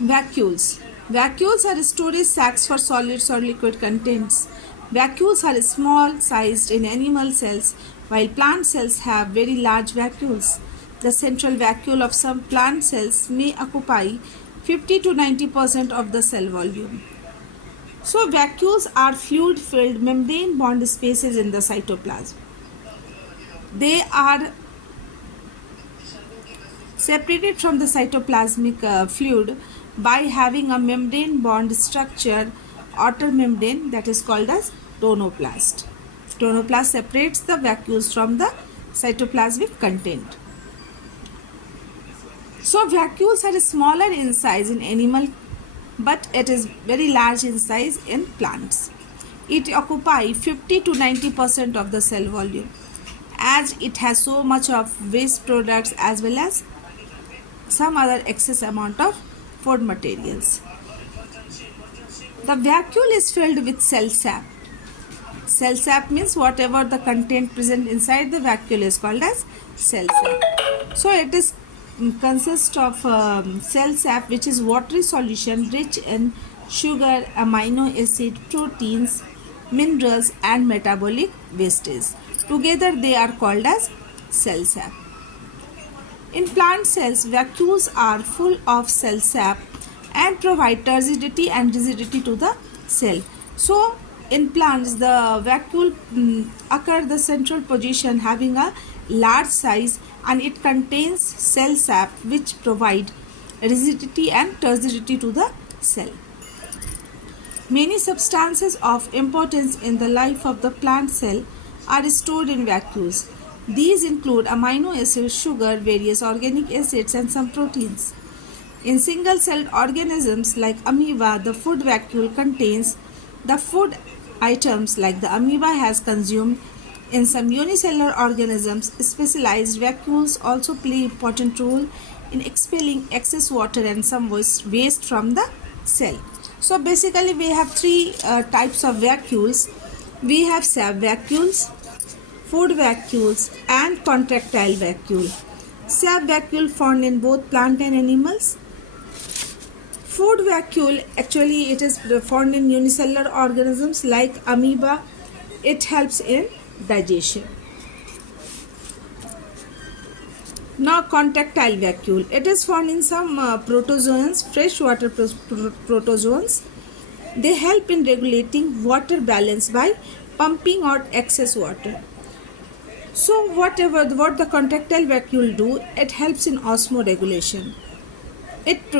Vacuoles. Vacuoles are storage sacs for solids or liquid contents. Vacuoles are small sized in animal cells, while plant cells have very large vacuoles. The central vacuole of some plant cells may occupy 50 to 90% of the cell volume. So, vacuoles are fluid filled membrane bound spaces in the cytoplasm. They are separated from the cytoplasmic fluid by having a membrane bond structure, outer membrane, that is called as tonoplast. Tonoplast separates the vacuoles from the cytoplasmic content. So vacuoles are smaller in size in animal, but it is very large in size in plants. It occupies 50 to 90% of the cell volume, as it has so much of waste products as well as some other excess amount of food materials. The vacuole is filled with cell sap. Cell sap means whatever the content present inside the vacuole is called as cell sap. So it is consists of cell sap, which is watery solution rich in sugar, amino acid, proteins, minerals and metabolic wastes. Together they are called as cell sap. In plant cells, vacuoles are full of cell sap and provide turgidity and rigidity to the cell. So, in plants, the vacuole occur the central position having a large size, and it contains cell sap which provide rigidity and turgidity to the cell. Many substances of importance in the life of the plant cell are stored in vacuoles. These include amino acids, sugar, various organic acids and some proteins. In single-celled organisms like amoeba, the food vacuole contains the food items like the amoeba has consumed. In some unicellular organisms, specialized vacuoles also play an important role in expelling excess water and some waste from the cell. So basically we have three types of vacuoles. We have sap vacuoles, food vacuoles and contractile vacuole. Sap vacuole found in both plant and animals. Food vacuole, actually it is found in unicellular organisms like amoeba. It helps in digestion. Now contractile vacuole. It is found in some protozoans, freshwater protozoans. They help in regulating water balance by pumping out excess water. So what the contractile vacuole do, it helps in osmoregulation. It